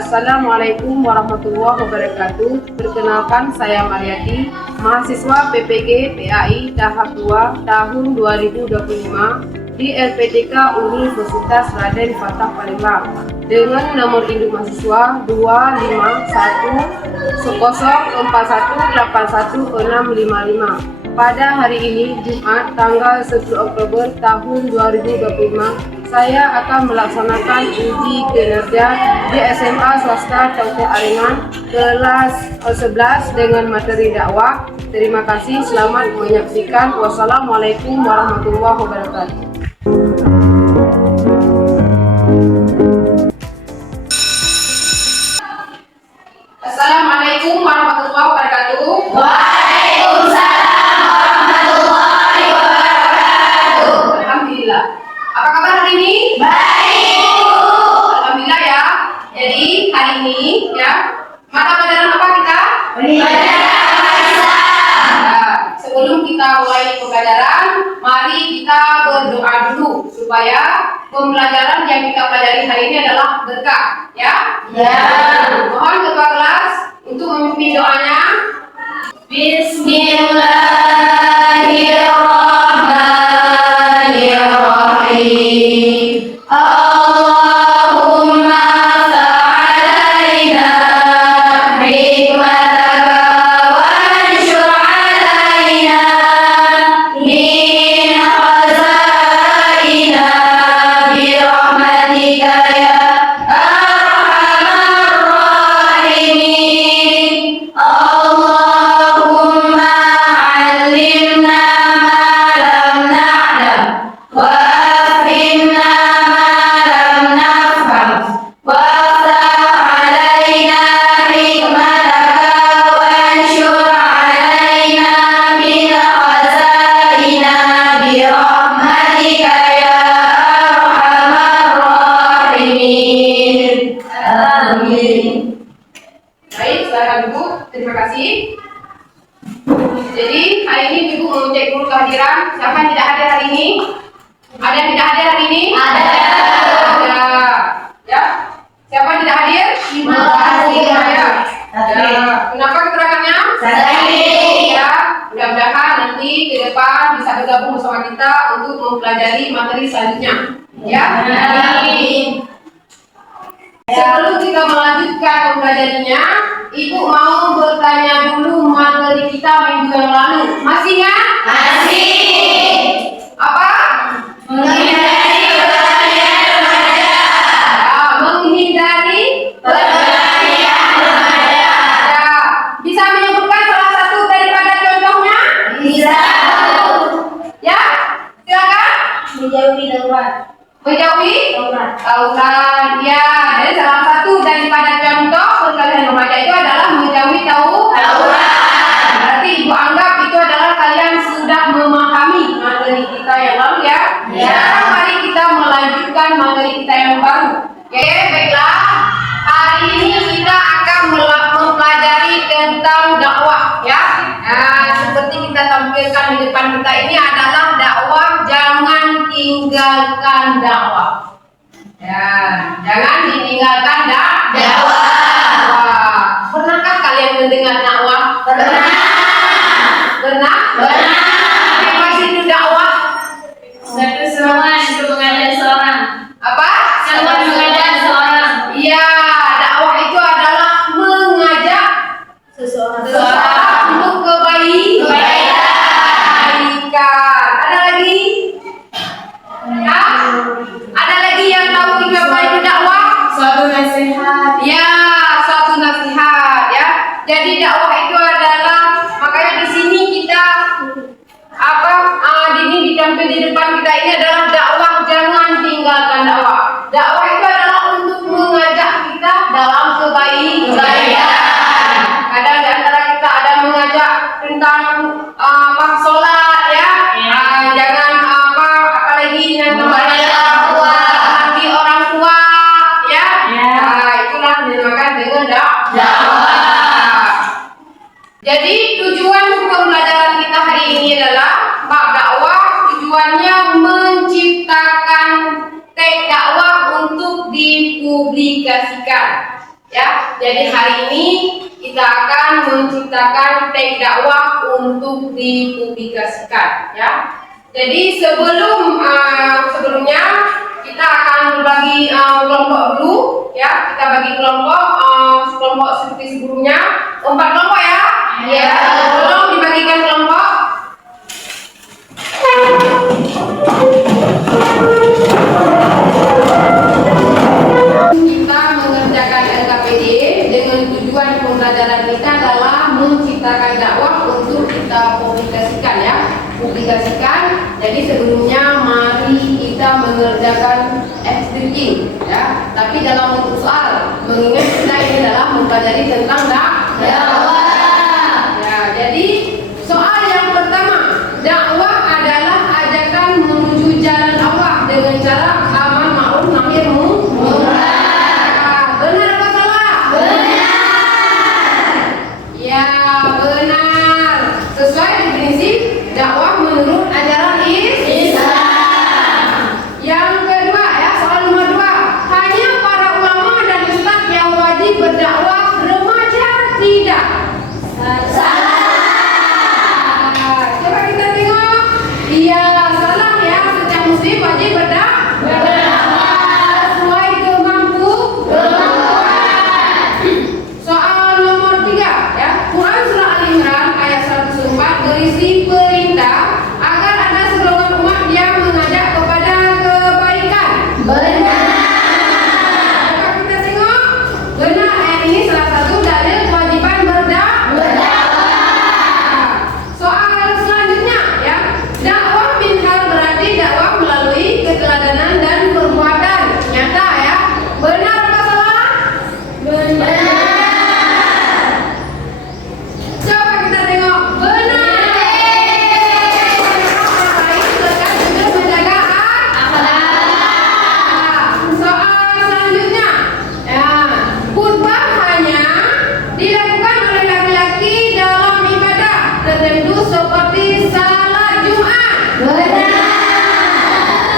Assalamualaikum warahmatullahi wabarakatuh. Perkenalkan, saya Mariati, mahasiswa PPG PAI tahap 2 tahun 2025 di LPDK Universitas Raden Fatah Palembang dengan nomor induk mahasiswa 2511041815655. Pada hari ini, Jumat, tanggal 10 Oktober tahun 2025, saya akan melaksanakan uji kinerja di SMA Swasta Toko Arengan kelas 11 dengan materi dakwah. Terima kasih, selamat menyaksikan. Wassalamualaikum warahmatullahi wabarakatuh. Assalamualaikum warahmatullahi wabarakatuh. Waalaikumsalam warahmatullahi wabarakatuh. Alhamdulillah. Apa kabar hari ini? Baik, Bu. Alhamdulillah ya. Jadi hari ini ya, mata pelajaran apa kita? Pelajaran Islam. Nah, sebelum kita mulai pembelajaran, mari kita berdoa dulu supaya pembelajaran yang kita pelajari hari ini adalah berkah, ya. Ya. Mohon ketua kelas untuk memimpin doanya. Bismillahirrahmanirrahim. Allahumma fa'alaina hikmataka wanshur alaina min khazaina birahmatika ya arhamar rahimin. Allahumma 'allimna ma lam na'lam wa afhimna ma lam nafham waftah 'alaina hikmataka wanshur 'alaina min khazaina birahmatika ya arhamar rahimin. Amin. Baik, silakan Ibu. Terima kasih. Jadi hari ini Ibu mau cek dulu kehadiran. Siapa yang tidak hadir hari ini? Ada yang tidak hadir hari ini? Ada. Ada. Ya. Siapa yang tidak hadir? Ibu Asri. Ya. Asri. Ya. Kenapa keterangannya? Sakit. Ya. Mudah-mudahan nanti ke depan bisa bergabung bersama kita untuk mempelajari materi selanjutnya. Ya. Amin. Sebelum kita melanjutkan pembelajarannya, Ibu mau bertanya dulu materi kita minggu yang lalu. Masih ingat? Masih. Apa? Menghindari pertanyaan remaja. Menghindari Pertanyaan remaja. ya. Bisa menyebutkan salah satu daripada contohnya? Bisa. Ya, silakan. Menjauhi daulat. Menjauhi tauran. Ya, jadi salah satu daripada contoh perkalian remaja itu adalah menjauhi Tauran. Berarti Ibu anggap itu adalah kalian sudah memahami materi kita yang lalu ya. Ya. Sekarang mari kita melanjutkan materi kita yang baru. Oke, baiklah. Hari ini kita akan mempelajari tentang dakwah ya. Nah, seperti kita tampilkan di depan kita ini adalah dakwah, jangan tinggalkan dakwah. Ya, jangan ditinggalkan Dakwah. Pernahkah kalian mendengar dakwah? Pernah. Pernah? Pernah. Apa sih itu dakwah? Satu semangat untuk mengajak seorang. Apa? Semangat mengajak seorang. Iya, dakwah itu adalah mengajak Seseorang. untuk kebaikan. Ada lagi? Ya? Ada lagi yang tahu apa itu dakwah? Suatu nasihat. Ya, suatu nasihat ya. Jadi dakwah itu adalah, makanya di sini kita ini ditampil di depan kita ini adalah dakwah, jangan tinggalkan dakwah. Dakwah itu adalah untuk mengajak kita dalam kebaikan. Kadang di antara kita ada mengajak tentang sholat ya. Jangan apalagi yang nanti orang tua ya. Nah, itulah dinamakan dengan dakwah. Jadi tujuan pembelajaran kita hari ini adalah bab dakwah. Tujuannya menciptakan teks dakwah untuk dipublikasikan. Ya. Jadi hari ini kita akan menciptakan teks dakwah untuk dipublikasikan, ya. Jadi sebelumnya kita akan berbagi kelompok dulu, ya. Kita bagi kelompok seperti sebelumnya, 4 kelompok ya. Ya. Tolong dibagikan kelompok. Kita mengerjakan LKPD dengan tujuan pembelajaran kita adalah menciptakan dakwah untuk kita publikasikan, ya. Publikasikan. Jadi sebelumnya mari kita mengerjakan SDG, ya. Tapi dalam bentuk soal, mengingat kita ini adalah mempelajari tentang dakwah. Ya, jadi soal yang pertama, dakwah adalah ajakan menuju jalan Allah dengan cara amar ma'ruf nahi munkar. Benar apa salah? Benar. Ya, benar. Sesuai dengan prinsip dakwah menurut ajaran Islam. Yang kedua, ya, soal nomor 2. Hanya para ulama dan ustaz yang wajib berdakwah, remaja tidak. Salah. Coba kita tengok. Iya, salah ya. Setiap muslim wajib berdakwah sesuai kemampuan. Soal nomor 3, ya. Quran surah Al-Imran ayat 104 berisi perintah agar ada segolongan umat yang mengajak kepada kebaikan. Benar. Coba kita tengok. Benar, ayat ini salah satu dalil kewajiban berdakwah. Soal selanjutnya, ya. Dakwah pintar berarti dakwah melalui keteladanan dan perbuatan nyata, ya. Benar atau salah? Benar. Coba kita tengok. Benar. Orang lain serta juga menjaga akhlak. Soal selanjutnya, ya. Khutbah hanya dilakukan oleh laki-laki dalam ibadah tertentu seperti salat Jumat. Benar.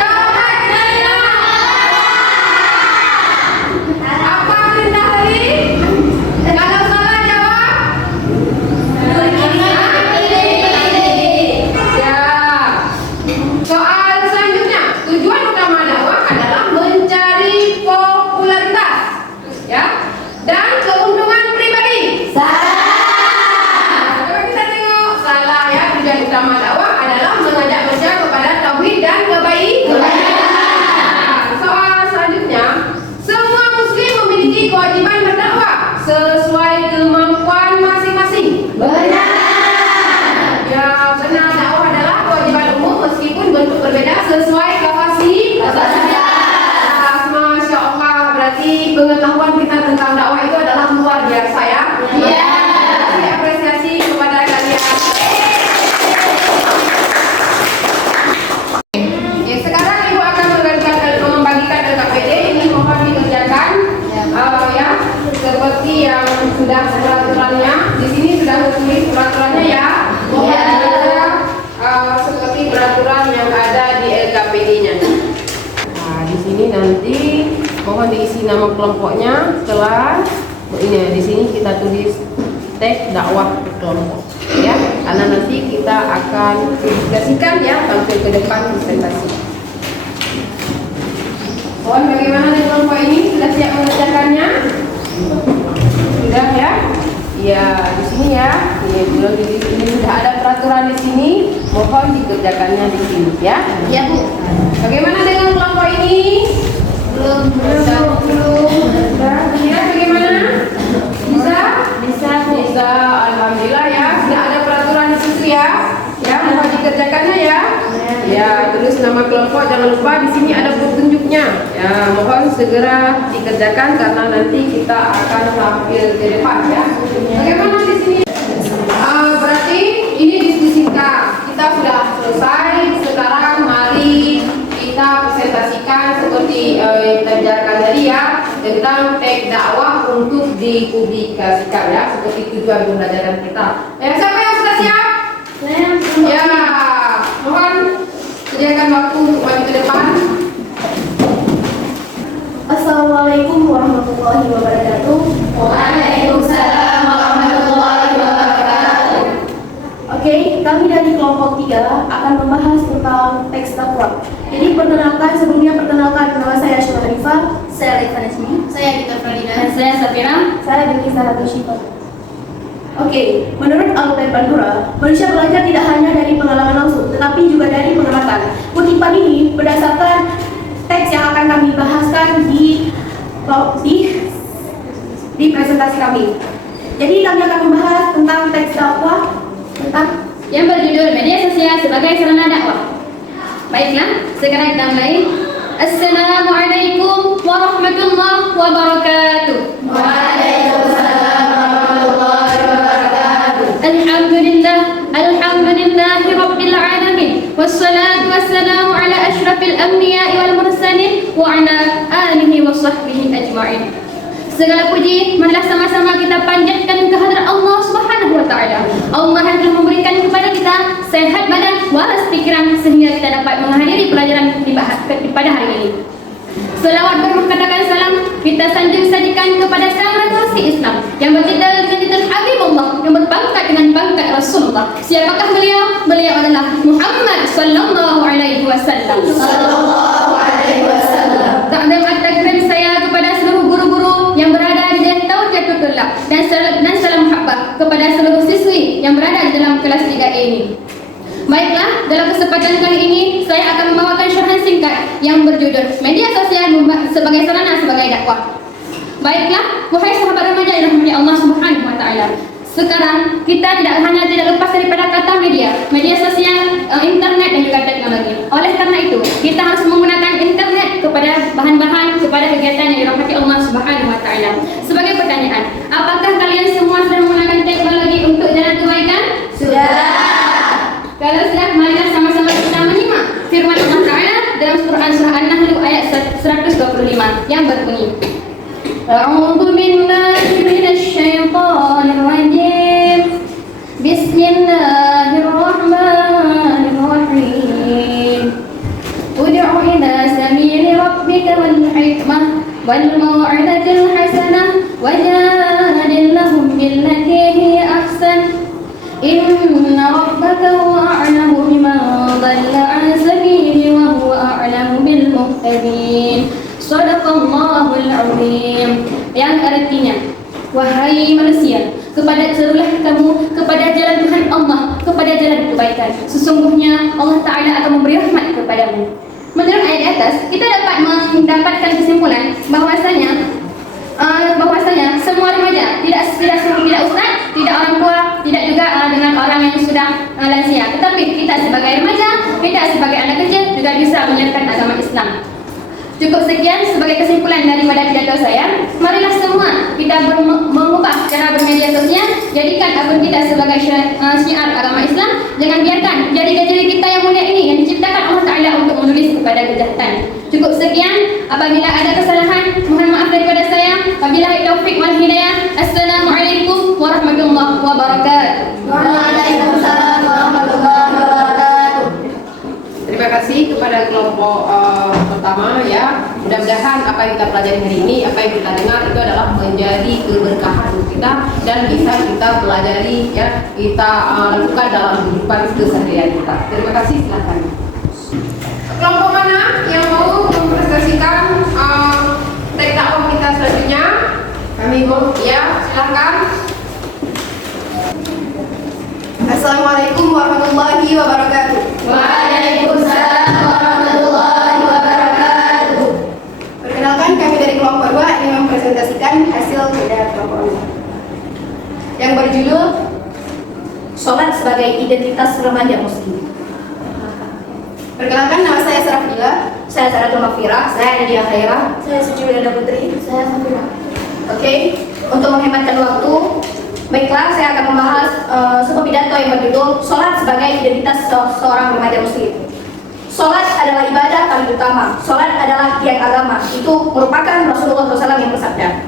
Coba kita lihat. Apa perintah tadi? Kalau salah jawab. Ya. Soal selanjutnya, tujuan utama dakwah adalah mencari popularitas, ya, dan keuntungan pribadi. Salah. Coba kita tengok. Salah, ya. Tujuan utama dakwah adalah mengajak manusia kepada tauhid dan kebaikan. Soal selanjutnya, semua muslim memiliki kewajiban berdakwah sesuai kemampuan masing-masing. Benar. Ya, benar. Dakwah adalah kewajiban umum meskipun bentuk berbeda sesuai kapasitas. Masya Allah, berarti pengetahuan kita tentang dakwah itu adalah luar biasa, ya. Iya. Kasih apresiasi kepada kalian. Ya, sekarang Ibu akan membagikan LKPD. Ini mohon dikerjakan, ya, seperti yang sudah peraturannya. Di sini sudah tertulis peraturannya, ya. Mohon dibaca seperti peraturan yang ada di LKPD-nya. Nah, di sini nanti mohon diisi nama kelompoknya. Setelah ini di sini kita tulis teks dakwah kelompok, ya. Karena nanti kita akan publikasikan, ya, sampai ke depan presentasi. Mohon bagaimana dengan kelompok ini? Sudah siap mengerjakannya? Sudah, ya? Ya, di sini, ya. Ini sudah ada peraturan di sini. Mohon dikerjakannya di sini, ya. Ya, Bu. Bagaimana dengan kelompok ini? Belum. Ya, bagaimana? Bisa. Alhamdulillah, ya. Sudah ada peraturan di situ, ya. Ya, mohon dikerjakannya, ya. Ya, tulis nama kelompok. Jangan lupa di sini ada petunjuknya. Ya, mohon segera dikerjakan karena nanti kita akan tampil ke depan, ya. Bagaimana di sini? Berarti ini diskusi kita sudah selesai. Sekarang mari kita presentasikan seperti yang kita bicarakan tadi, ya, tentang teks dakwah untuk dipublikasikan, ya, seperti tujuan pembelajaran kita. Ya, siapa yang sudah siap? Ya, mohon sediakan waktu untuk maju ke depan. Assalamualaikum warahmatullahi wabarakatuh. kelompok 3 akan membahas tentang teks takwa. Jadi sebelumnya perkenalkan nama saya Syura Hanifah, Saya Alif Hanismi. Saya Gita Fradina. Dan saya Safira. saya Bilkisa Ratu Syifa. Oke, menurut Al-Qaeda Pandura, manusia belajar tidak hanya dari pengalaman langsung, tetapi juga dari pengamatan. Kutipan ini berdasarkan teks yang akan kami bahaskan di presentasi kami. Jadi kami akan membahas tentang teks dakwah Yang berjudul Media Sosial sebagai Sarana Dakwah. Baiklah, sekarang kita mulai. Assalamualaikum warahmatullahi wabarakatuh. Waalaikumsalam warahmatullahi wabarakatuh. Alhamdulillahi Rabbil Alamin. Wassalatu wassalamu ala ashrafil anbiya'i wal mursalin wa ala alihi wa sahbihi ajma'in. Segala puji marilah sama-sama kita panjatkan kehadrat Allah Subhanahu wa taala. Allah yang telah memberikan kepada kita sehat badan, waras pikiran sehingga kita dapat menghadiri pelajaran pada hari ini. Selawat berkatakan salam kita sanjung sajikan kepada sang revolusi Islam yang bertitel dengan titel Habibullah, yang berpangkat dengan pangkat Rasulullah. Siapakah beliau? Beliau adalah Muhammad sallallahu alaihi wasallam. Takdim at-takrim saya kepada seluruh guru-guru yang berada di dalam Jatutullah dan salam muhabbah kepada seluruh siswi yang berada di dalam kelas 3A ini. Baiklah, dalam kesempatan kali ini saya akan membawakan syarahan singkat yang berjudul Media Sosial sebagai Sarana sebagai Dakwah. Baiklah, wahai sahabat remaja yang dirahmati Allah Subhanahu wa taala. Sekarang kita tidak lepas daripada kata media sosial, internet dan juga teknologi. Oleh karena itu, kita harus menggunakan internet kepada bahan-bahan kepada kegiatan yang dirahmati Allah Subhanahu wa taala. Sebagai pertanyaan, apakah kalian semua sudah menggunakan teknologi untuk jalan kebaikan? Sudah. Kalau sudah, marilah sama-sama kita menyimak firman Allah Ta'ala dalam Quran surah An-Nahl ayat 125 yang berbunyi, A'udzu billahi minasy syaithanir rajim. Bismillahirrahmanirrahim. Ud'u ila sabili rabbika wal hikmah wal mau'izatil hasanah wajadilhum billati hiya ahsan. Inna rabbaka huwa a'lamu biman dhalla 'an sabili wa huwa a'lamu bil muhtadin. Shadaqallahul 'azim. Yang artinya, wahai manusia, serulah kamu kepada jalan Tuhan Allah, kepada jalan kebaikan. Sesungguhnya Allah Ta'ala akan memberi rahmat kepadamu. Menurut ayat di atas, kita dapat mendapatkan kesimpulan bahwasanya semua remaja, tidak ustaz, tidak orang tua, tidak juga dengan orang yang sudah lansia, tetapi kita sebagai remaja, kita sebagai anak kecil juga bisa menyiarkan agama Islam. Cukup sekian sebagai kesimpulan daripada pidato saya. Marilah semua kita mengubah cara bermedia sosial, jadikan akun kita sebagai syiar agama Islam. Jangan biarkan jari-jari kita yang mulia ini yang diciptakan Allah Ta'ala untuk menulis kepada kejahatan. Cukup sekian. Apabila ada kesalahan, mohon maaf daripada saya. Wabillahi taufik wal hidayah. Assalamualaikum warahmatullahi wabarakatuh. Waalaikumsalam warahmatullahi wabarakatuh. Terima kasih kepada kelompok pertama ya. Mudah-mudahan apa yang kita pelajari hari ini, apa yang kita dengar itu adalah menjadi keberkahan untuk kita dan bisa kita pelajari ya, kita lakukan dalam kehidupan keseharian kita. Terima kasih, silakan. Kelompok mana yang mau mempresentasikan teks dakwah kita selanjutnya? Kami mau ya, silakan. Assalamualaikum warahmatullahi wabarakatuh. Waalaikumsalam warahmatullahi wabarakatuh. Perkenalkan, kami dari kelompok 2 yang mempresentasikan hasil kerja kelompok 2 yang berjudul Sholat sebagai Identitas Remaja Muslim. Perkenalkan, nama saya Sarafila. Saya Saratul Mafira. Saya Nadia Khairah. Saya Suci Widada Putri. Saya Safira. Oke, untuk menghematkan waktu, baiklah, saya akan membahas sebuah pidato yang berjudul Sholat sebagai Identitas Seorang Remaja Muslim. Sholat adalah ibadah paling utama. Sholat adalah tiang agama. Itu merupakan Rasulullah SAW yang bersabda,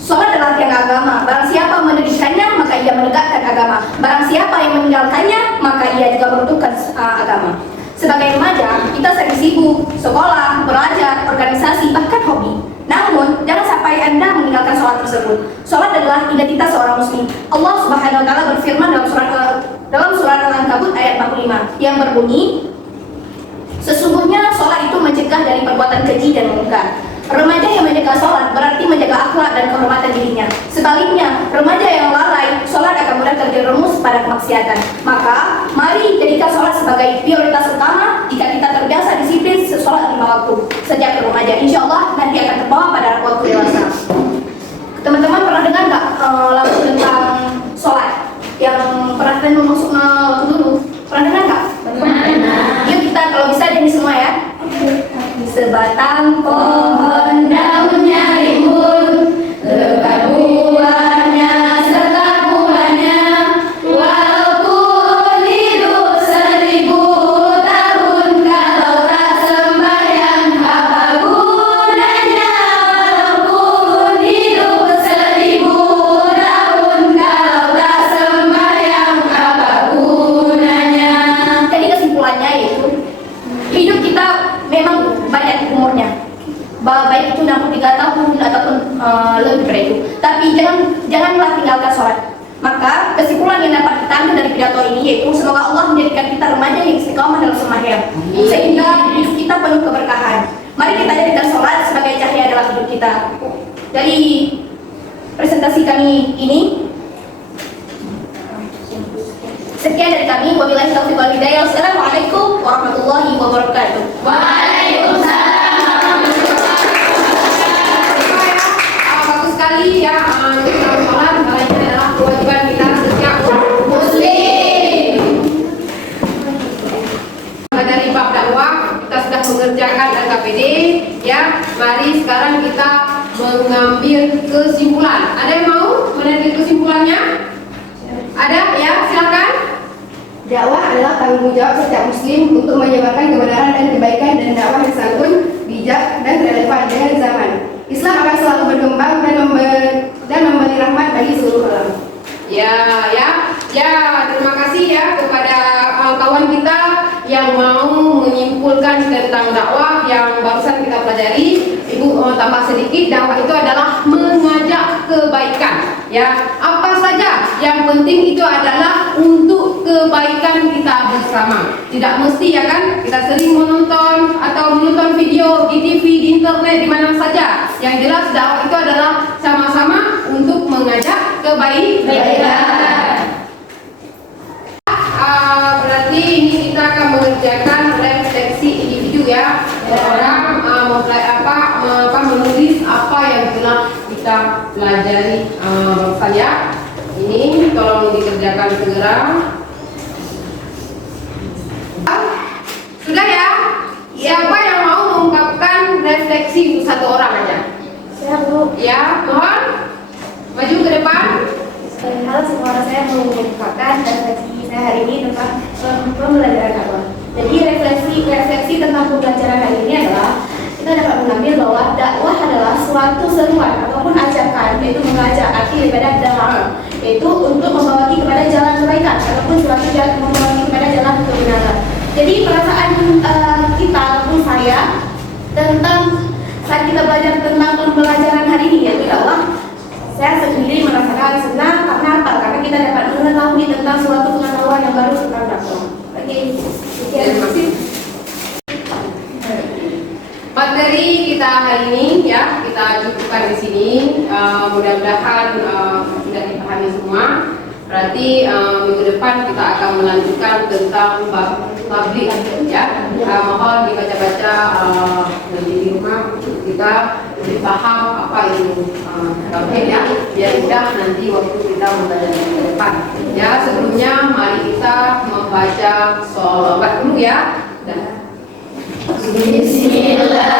sholat adalah tiang agama. Barang siapa mendirikannya, maka ia menegakkan agama. Barang siapa yang meninggalkannya, maka ia juga meruntuhkan agama. Sebagai remaja, kita sering sibuk, sekolah, belajar, organisasi, bahkan hobi. Namun, jangan sampai Anda meninggalkan sholat tersebut. Sholat adalah identitas seorang muslim. Allah Subhanahu wa taala berfirman dalam surat dalam surat Al-Ankabut ayat 45 yang berbunyi, sesungguhnya sholat itu mencegah dari perbuatan keji dan mungkar. Remaja yang menjaga sholat berarti menjaga akhlak dan kehormatan dirinya. Sebaliknya, remaja yang lalai, sholat akan mudah terjerumus pada kemaksiatan. Maka, mari jadikan sholat sebagai prioritas utama jika kita terbiasa disiplin sholat 5 waktu sejak remaja. Insya Allah nanti akan terbawa pada waktu dewasa. Teman-teman pernah dengar nggak lagu tentang sholat yang pernah kalian masuk waktu dulu? Pernah dengar nggak? Pernah. Yuk kita kalau bisa nyanyi semua ya. Sebatang pohon daunnya rimbun, lebat buahnya serta buahnya, walaupun hidup 1000 tahun, kalau tak sembahyang apa gunanya? Walaupun hidup 1000 tahun, kalau tak sembahyang apa gunanya? Jadi kesimpulannya yaitu hidup kita memang banyak umurnya, baik itu 63 tahun ataupun lebih dari itu. Tapi janganlah tinggalkan sholat. Maka kesimpulan yang dapat kita ambil dari pidato ini yaitu semoga Allah menjadikan kita remaja yang istiqomah dalam sembahyang, sehingga hidup kita penuh keberkahan. Mari kita jadikan sholat sebagai cahaya dalam hidup kita. Dari presentasi kami ini, sekian dari kami. Wabillahi taufiq wal hidayah. Wassalamualaikum warahmatullahi wabarakatuh. Waalaikumsalam. Bagus sekali ya, tentang sholat, karena ini adalah kewajiban kita setiap muslim. Dari bab dakwah kita sudah mengerjakan LKPD ya. Mari sekarang kita mengambil kesimpulan. Ada yang mau mengambil kesimpulannya? Ada ya, silakan. Dakwah adalah tanggung jawab setiap muslim untuk menyebarkan kebenaran dan kebaikan dan dakwah yang santun, bijak, dan relevan dengan zaman. Islam akan selalu berkembang dan memberi rahmat bagi seluruh alam. Ya, terima kasih ya kepada kawan kita yang mau menyimpulkan tentang dakwah yang barusan kita pelajari. Ibu tambah sedikit, dakwah itu adalah mengajak kebaikan. Ya, apa saja yang penting itu adalah untuk kebaikan kita bersama. Tidak mesti ya kan kita sering menonton atau menonton video di TV, di internet, di mana saja. Yang jelas dakwah itu adalah sama-sama untuk mengajak kebaikan. Berarti ini kita akan mengerjakan refleksi individu ya. Orang menulis apa yang telah kita pelajari barusan ya. Ini tolong dikerjakan segera. Sudah ya? Siapa yang mau mengungkapkan refleksi untuk satu orang aja? Saya Bu. Ya, mohon maju ke depan. Halo semua, saya mau mengungkapkan refleksi saya hari ini tentang pembelajaran dakwah. Jadi refleksi tentang pembelajaran hari ini adalah kita dapat mengambil bahwa dakwah adalah suatu seruan ataupun ajakan, yaitu mengajak arti daripada dakwah, yaitu untuk membawa kepada jalan kebaikan ataupun suatu jalan membawa kepada jalan kebenaran. Jadi perasaan kita ataupun saya tentang saat kita belajar tentang pembelajaran hari ini yaitu dakwah, saya sendiri merasakan senang karena apa? Karena kita dapat mengetahui tentang suatu pengetahuan yang baru tentang dakwah. Oke, Terima kasih. Materi kita hari ini ya kita cukupkan di sini. Mudah-mudahan sudah dipahami semua. Berarti minggu depan kita akan melanjutkan tentang bab tabligh ya. Mohon dibaca-baca nanti di rumah kita lebih paham apa itu tabligh ya. Biar mudah nanti waktu kita membelajar ke depan. Ya sebelumnya mari kita membaca sholawat dulu ya. Bismillah.